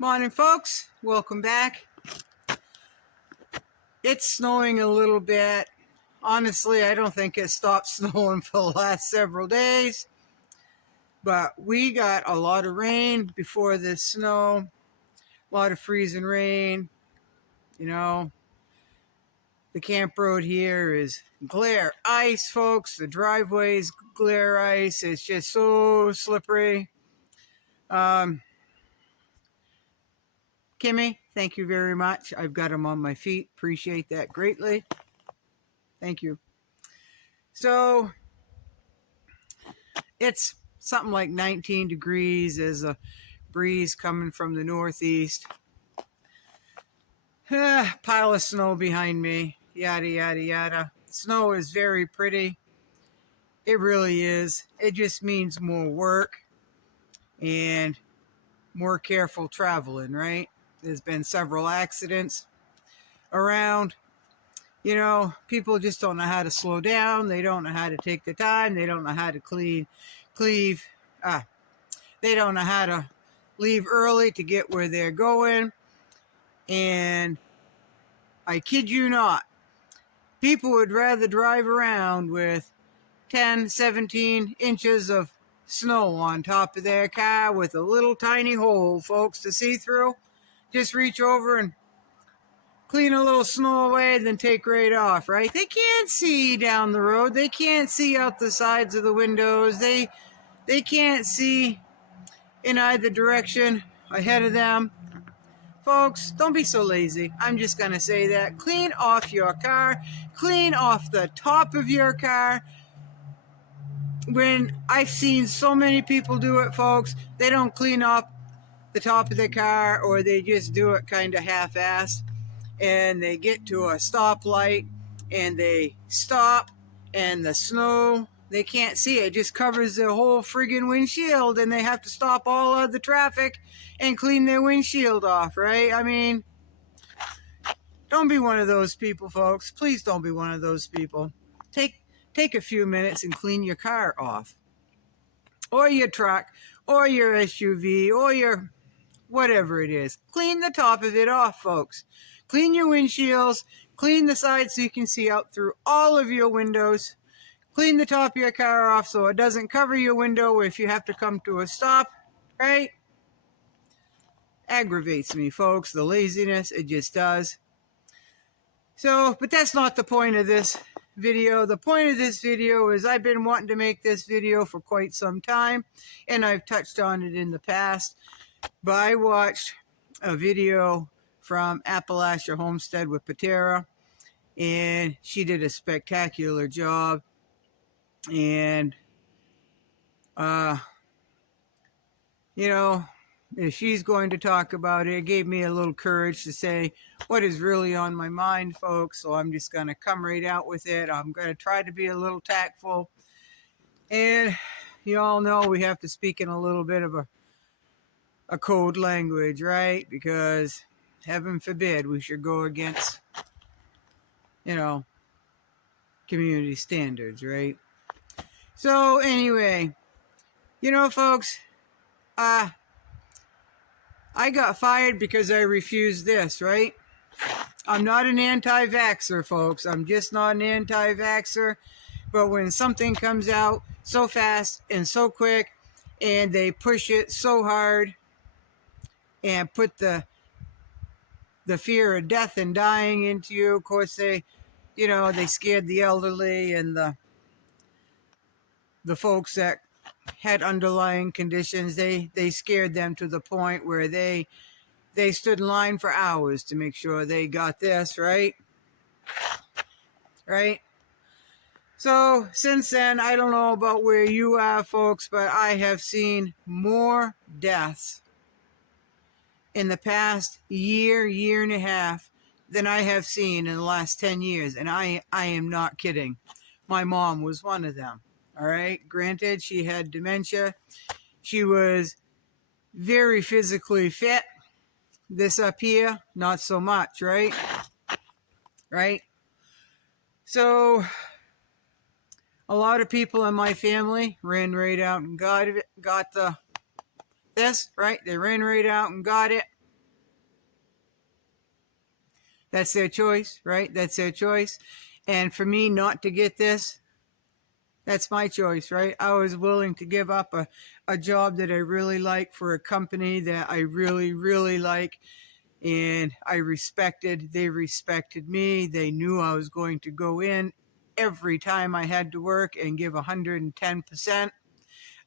Morning, folks. Welcome back. It's snowing a little bit. Honestly, I don't think it stopped snowing for the last several days, but we got a lot of rain before this snow, a lot of freezing rain. You know, the camp road here is glare ice, folks. The driveway is glare ice. It's just so slippery. Kimmy, thank you very much. I've got them on my feet. Appreciate that greatly. Thank you. So it's something like 19 degrees. There's a breeze coming from the northeast. Pile of snow behind me. Yada, yada, yada. Snow is very pretty. It really is. It just means more work and more careful traveling, right? There's been several accidents around. You know, people just don't know how to slow down. They don't know how to take the time. They don't know how to cleave. They don't know how to leave early to get where they're going. And I kid you not, people would rather drive around with 10, 17 inches of snow on top of their car with a little tiny hole, folks, to see through. Just reach over and clean a little snow away, then take right off, right? They can't see down the road. They can't see out the sides of the windows. They can't see in either direction ahead of them. Folks, don't be so lazy. I'm just going to say that. Clean off your car. Clean off the top of your car. When I've seen so many people do it, folks, they don't clean up the top of their car, or they just do it kind of half-assed. And they get to a stoplight and they stop, and the snow, they can't see it. It just covers their whole friggin' windshield, and they have to stop all of the traffic and clean their windshield off, right? I mean, don't be one of those people, folks. Please don't be one of those people. Take a few minutes and clean your car off, or your truck, or your SUV, or your whatever it is. Clean the top of it off, folks. Clean your windshields. Clean the sides so you can see out through all of your windows. Clean the top of your car off so it doesn't cover your window if you have to come to a stop, right? Aggravates me, folks. The laziness, it just does. So, but that's not the point of this video. The point of this video is I've been wanting to make this video for quite some time, and I've touched on it in the past. But I watched a video from Appalachia Homestead with Patera, and she did a spectacular job. And, you know, if she's going to talk about it, it gave me a little courage to say what is really on my mind, folks. So I'm just going to come right out with it. I'm going to try to be a little tactful. And you all know we have to speak in a little bit of a code language, right? Because heaven forbid we should go against, you know, community standards, right? So anyway, you know, folks, I got fired because I refused this, right? I'm not an anti-vaxxer, folks. I'm just not an anti-vaxxer. But when something comes out so fast and so quick, and they push it so hard and put the fear of death and dying into you, of course they scared the elderly and the folks that had underlying conditions. They scared them to the point where they stood in line for hours to make sure they got this, right? So since then, I don't know about where you are, folks, but I have seen more deaths in the past year and a half than I have seen in the last 10 years. And I am not kidding. My mom was one of them. All right. Granted, she had dementia. She was very physically fit. This up here, not so much, right? So a lot of people in my family ran right out and got this, right? They ran right out and got it. That's their choice, right? That's their choice. And for me not to get this, that's my choice, right? I was willing to give up a job that I really like for a company that I really, really like. And they respected me. They knew I was going to go in every time I had to work and give 110%.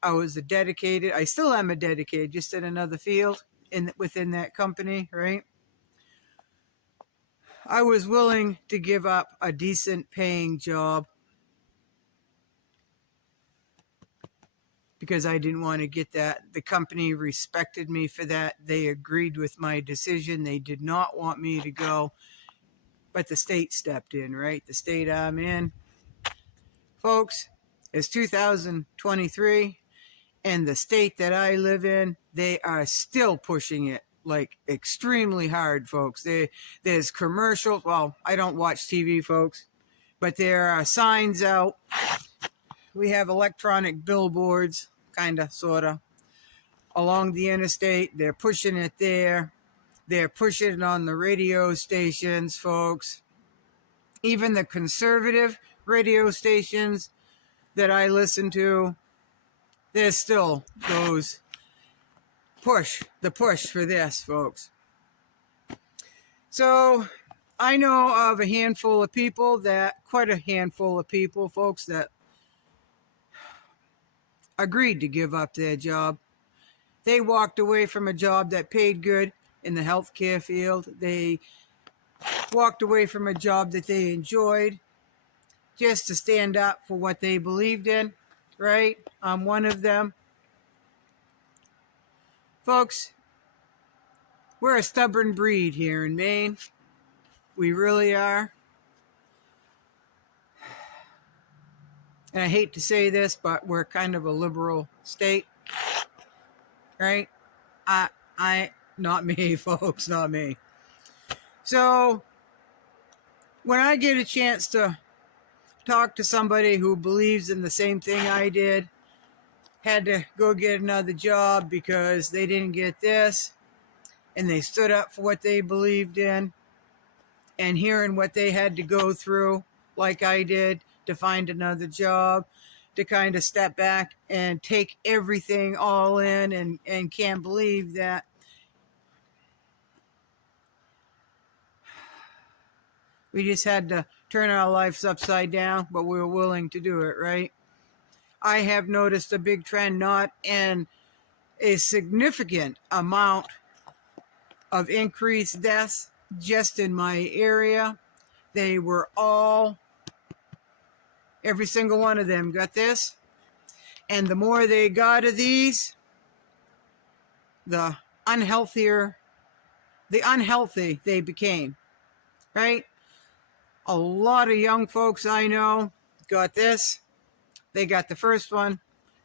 I still am a dedicated, just in another field within that company, right? I was willing to give up a decent paying job because I didn't want to get that. The company respected me for that. They agreed with my decision. They did not want me to go, but the state stepped in, right? The state I'm in, folks, is 2023, and the state that I live in, they are still pushing it like extremely hard, folks. There's commercials. Well, I don't watch TV, folks, but there are signs out. We have electronic billboards, kind of, sort of, along the interstate. They're pushing it there. They're pushing it on the radio stations, folks. Even the conservative radio stations that I listen to, there's still the push for this, folks. So I know of quite a handful of people, folks, that agreed to give up their job. They walked away from a job that paid good in the healthcare field. They walked away from a job that they enjoyed just to stand up for what they believed in, right? I'm one of them. Folks, we're a stubborn breed here in Maine. We really are. And I hate to say this, but we're kind of a liberal state, right? Not me, folks, not me. So when I get a chance to talk to somebody who believes in the same thing I did, had to go get another job because they didn't get this, and they stood up for what they believed in, and hearing what they had to go through, like I did, to find another job, to kind of step back and take everything all in, and can't believe that we just had to turn our lives upside down, but we were willing to do it, right? I have noticed a big trend, not in a significant amount of increased deaths, just in my area. They were every single one of them got this. And the more they got of these, the unhealthy they became, right? A lot of young folks I know got this. They got the first one.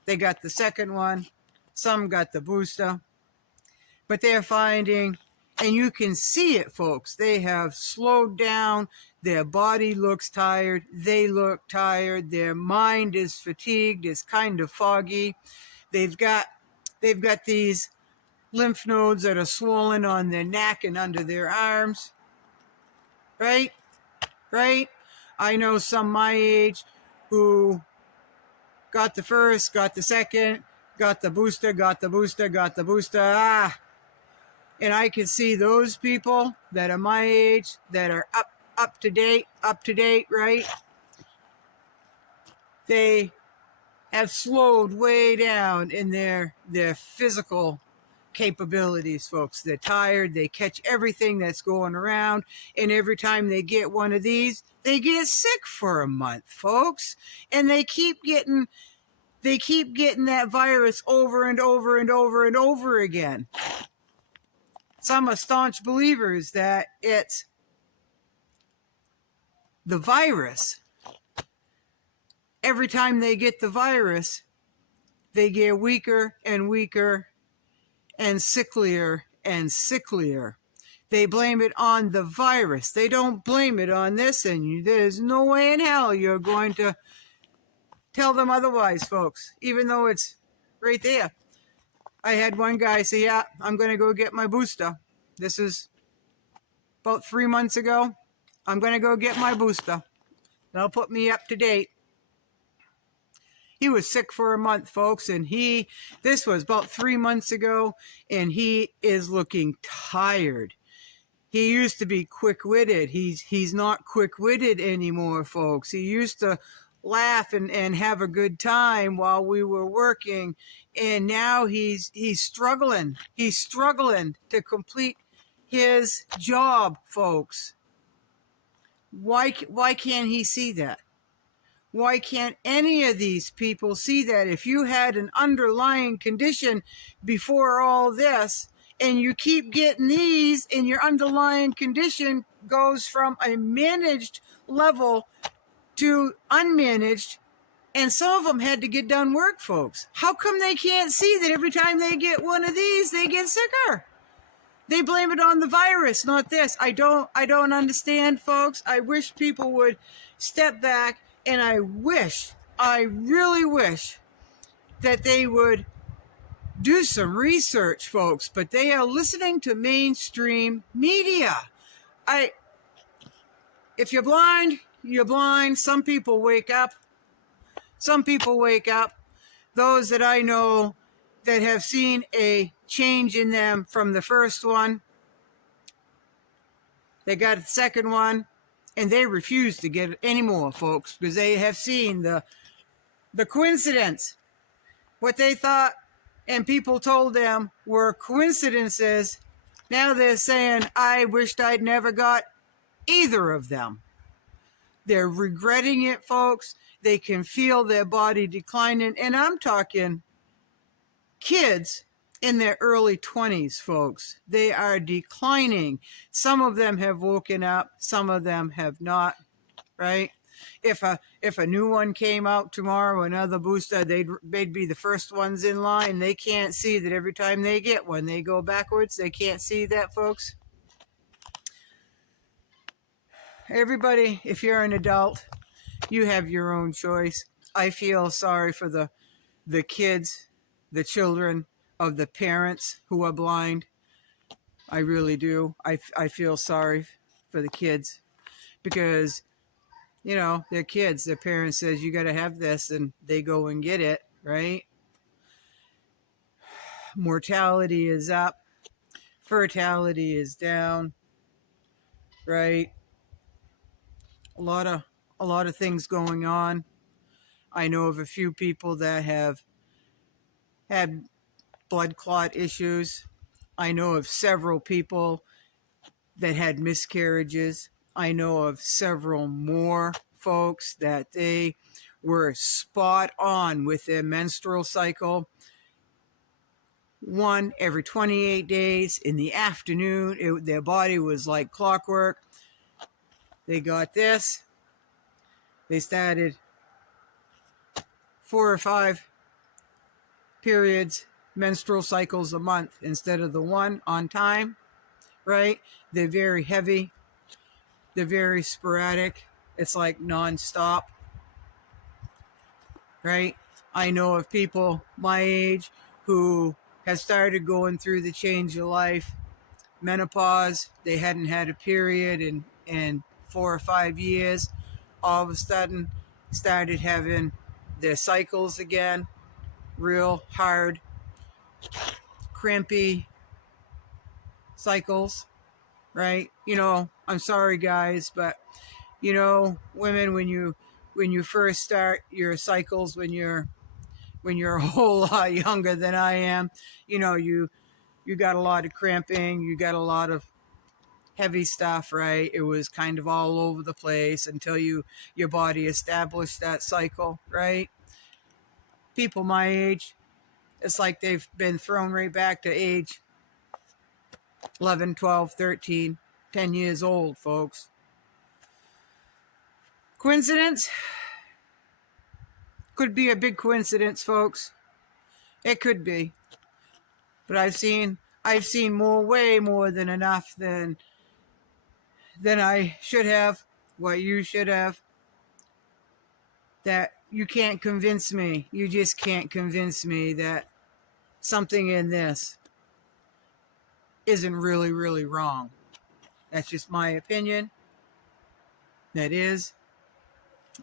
They got the second one. Some got the booster. But they're finding, and you can see it, folks, they have slowed down. Their body looks tired. They look tired. Their mind is fatigued. It's kind of foggy. They've got these lymph nodes that are swollen on their neck and under their arms. Right? Right? I know some my age who got the first, got the second, got the booster. And I can see those people that are my age, that are up to date, right? They have slowed way down in their physical capabilities, folks. They're tired. They catch everything that's going around, and every time they get one of these, they get sick for a month, folks. And they keep getting that virus over and over and over and over again. Some are staunch believers that it's the virus. Every time they get the virus, they get weaker and weaker and sicklier and sicklier. They blame it on the virus. They don't blame it on this, and there's no way in hell you're going to tell them otherwise, folks, even though it's right there. I had one guy say, yeah, I'm going to go get my booster. This is about 3 months ago. I'm going to go get my booster. That'll put me up to date. He was sick for a month, folks, and this was about 3 months ago, and he is looking tired. He used to be quick-witted. He's not quick-witted anymore, folks. He used to laugh and have a good time while we were working, and now he's struggling. He's struggling to complete his job, folks. Why can't he see that? Why can't any of these people see that? If you had an underlying condition before all this, and you keep getting these, and your underlying condition goes from a managed level to unmanaged, and some of them had to get done work, folks. How come they can't see that every time they get one of these, they get sicker? They blame it on the virus, not this. I don't understand, folks. I wish people would step back, and I really wish that they would do some research, folks, but they are listening to mainstream media. If you're blind, you're blind. Some people wake up. Those that I know that have seen a change in them from the first one, they got the second one, and they refuse to get it anymore, folks, because they have seen the coincidence. What they thought and people told them were coincidences. Now they're saying, I wished I'd never got either of them. They're regretting it, folks. They can feel their body declining. And I'm talking kids in their early 20s, folks. They are declining. Some of them have woken up. Some of them have not, right? If a new one came out tomorrow, another booster, they'd be the first ones in line. They can't see that every time they get one, they go backwards. They can't see that, folks. Everybody, if you're an adult, you have your own choice. I feel sorry for the kids, the children of the parents who are blind. I really do. I feel sorry for the kids because, you know, they're kids. Their parents says, you got to have this, and they go and get it, right? Mortality is up. Fertility is down, right? A lot of things going on. I know of a few people that have had blood clot issues. I know of several people that had miscarriages. I know of several more folks that they were spot on with their menstrual cycle. One every 28 days in the afternoon. Their body was like clockwork. They got this. They started 4 or 5 periods, menstrual cycles a month instead of the one on time, right? They're very heavy. They're very sporadic. It's like nonstop, right? I know of people my age who have started going through the change of life, menopause. They hadn't had a period in 4 or 5 years. All of a sudden started having their cycles again, real hard, crampy cycles, right? You know, I'm sorry guys, but you know, women, when you first start your cycles, when you're a whole lot younger than I am, you know, you got a lot of cramping, you got a lot of heavy stuff, right? It was kind of all over the place until your body established that cycle, right? People my age, it's like they've been thrown right back to age 11, 12, 13, 10 years old, folks. Coincidence? Could be a big coincidence, folks. It could be. But I've seen way more than enough than I should have, what you should have. That you can't convince me. You just can't convince me that something in this isn't really, really wrong. That's just my opinion. That is.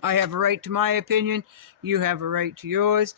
I have a right to my opinion. You have a right to yours.